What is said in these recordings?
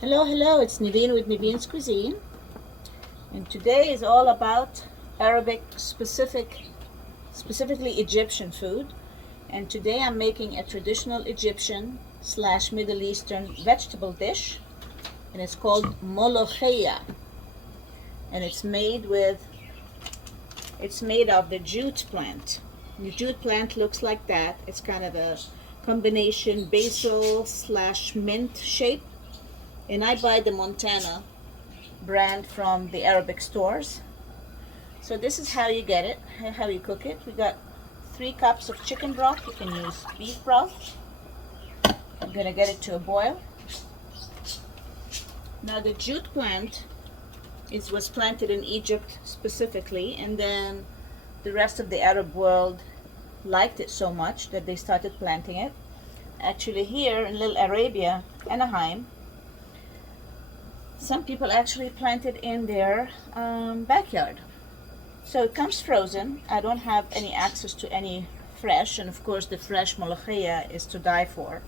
Hello, hello, it's Niveen with Niveen's Cuisine, and today is all about Arabic specifically Egyptian food. And today I'm making a traditional Egyptian / Middle Eastern vegetable dish, and it's called molokhia, and it's made of the jute plant. The jute plant looks like that. It's kind of a combination basil / mint shape, and I buy the Montana brand from the Arabic stores. So this is how you get it, how you cook it. We got 3 cups of chicken broth. You can use beef broth. I'm gonna get it to a boil. Now the jute plant was planted in Egypt specifically, and then the rest of the Arab world liked it so much that they started planting it. Actually, here in Little Arabia, Anaheim, some people actually plant it in their backyard. So it comes frozen. I don't have any access to any fresh, and of course the fresh molokhia is to die for.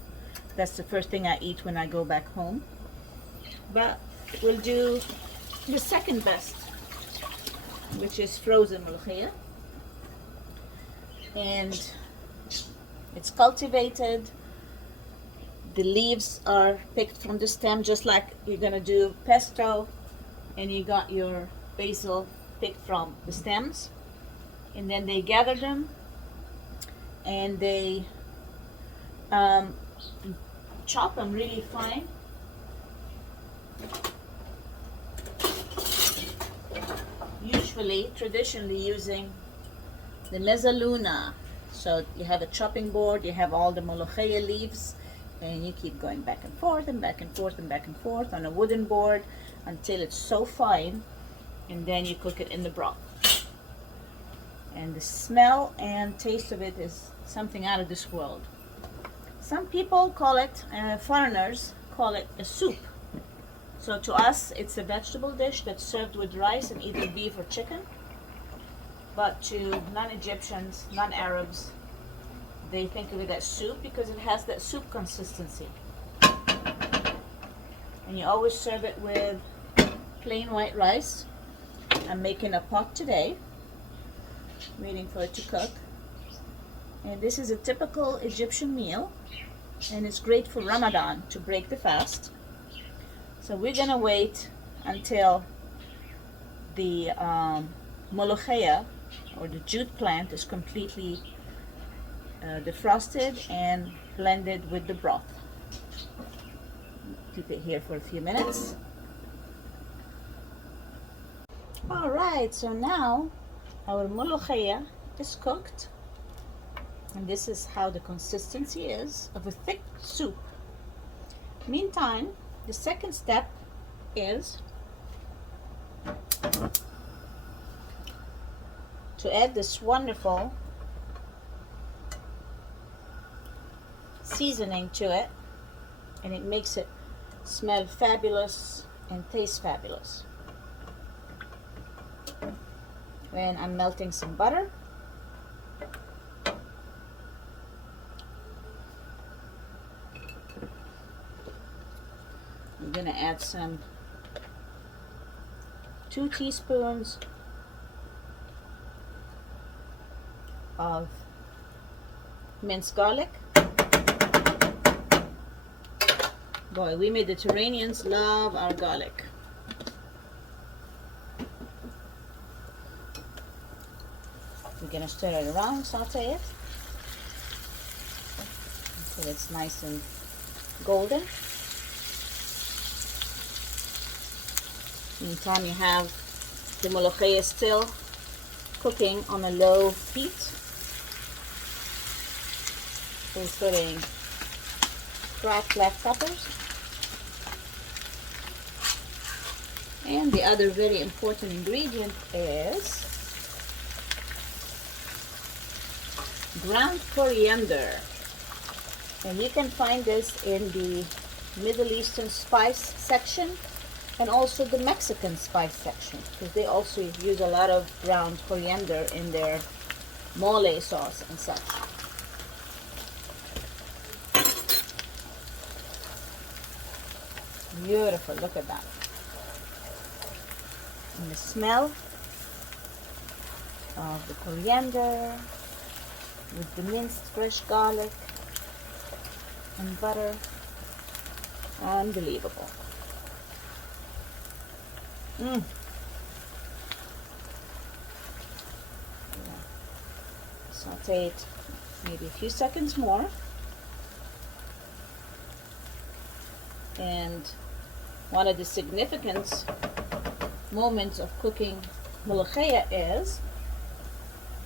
That's the first thing I eat when I go back home. But we'll do the second best, which is frozen molokhia. And it's cultivated. The leaves are picked from the stem, just like you're gonna do pesto, and you got your basil picked from the stems, and then they gather them and they chop them really fine. Usually, traditionally using the mezzaluna. So you have a chopping board, you have all the molokhia leaves, and you keep going back and forth and back and forth and back and forth on a wooden board until it's so fine, and then you cook it in the broth. And the smell and taste of it is something out of this world. Some people call it, foreigners call it a soup. So to us, it's a vegetable dish that's served with rice and either beef or chicken. But to non-Egyptians, non-Arabs, they think of it as soup because it has that soup consistency. And you always serve it with plain white rice. I'm making a pot today, waiting for it to cook. And this is a typical Egyptian meal, and it's great for Ramadan to break the fast. So we're gonna wait until the molokhia, or the jute plant, is completely defrosted and blended with the broth. Keep it here for a few minutes. Alright, so now our molokhia is cooked, and this is how the consistency is, of a thick soup. Meantime, the second step is to add this wonderful seasoning to it, and it makes it smell fabulous and taste fabulous. When I'm melting some butter, I'm gonna add some 2 teaspoons of minced garlic. Boy, we Mediterraneans love our garlic. We're gonna stir it around, saute it until it's nice and golden. Meantime, you have the molokhia still cooking on a low heat. We're putting cracked black peppers. And the other very important ingredient is ground coriander. And you can find this in the Middle Eastern spice section and also the Mexican spice section, because they also use a lot of ground coriander in their mole sauce and such. Beautiful, look at that. And the smell of the coriander with the minced fresh garlic and butter. Unbelievable. Saute it maybe a few seconds more. And one of the significant moments of cooking molokhia is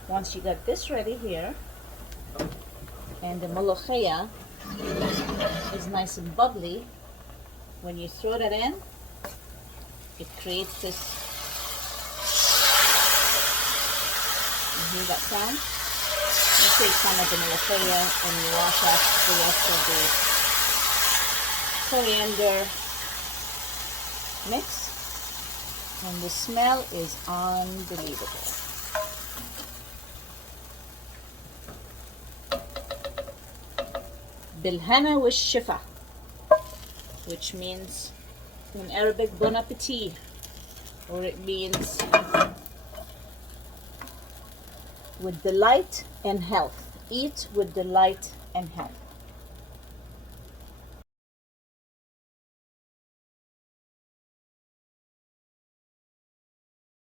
once you got this ready here, and the molokhia is nice and bubbly, when you throw that in, it creates this, you hear that sound? You take some of the molokhia and you wash off the rest of the coriander mix, and the smell is unbelievable. Bilhana والشفا, which means in Arabic bon appetit, or it means with delight and health. Eat with delight and health.